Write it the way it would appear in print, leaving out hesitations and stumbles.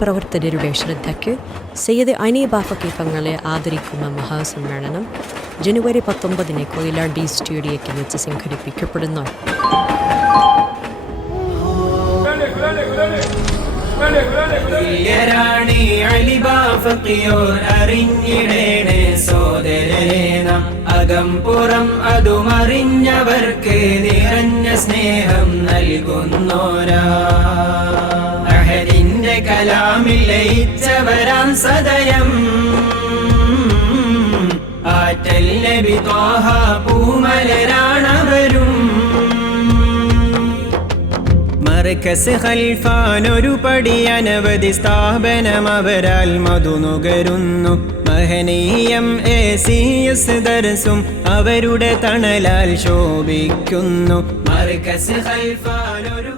പ്രവർത്തകരുടെ ശ്രദ്ധയ്ക്ക് സയ്യിദ് ഐനി ബാഫക്കി തങ്ങളെ ആദരിക്കുന്ന മഹാസമ്മേളനം ജനുവരി 19 കൊയിലാണ്ടി സ്റ്റേഡിയത്തിൽ വെച്ച് സംഘടിപ്പിക്കപ്പെടുന്നു. അകംപുറം അതുമറിഞ്ഞവർക്ക് നിറഞ്ഞ സ്നേഹം നൽകുന്നോരാ അഹദിന്റെ കലാമിൽ ലയിച്ചവരാം സദയം ആറ്റൽ നബി ത്വാഹ പൂമലരാണവരും. മർകസ് ഖൽഫാൻ ഒരു പടി അനവധി സ്ഥാപനം അവരാൽ മധുനുകരുന്നു. മഹനീയം ACS ദർസും അവരുടെ തണലാൽ ശോഭിക്കുന്നു. മർകസ് ഖൽഫാൻ ഒരു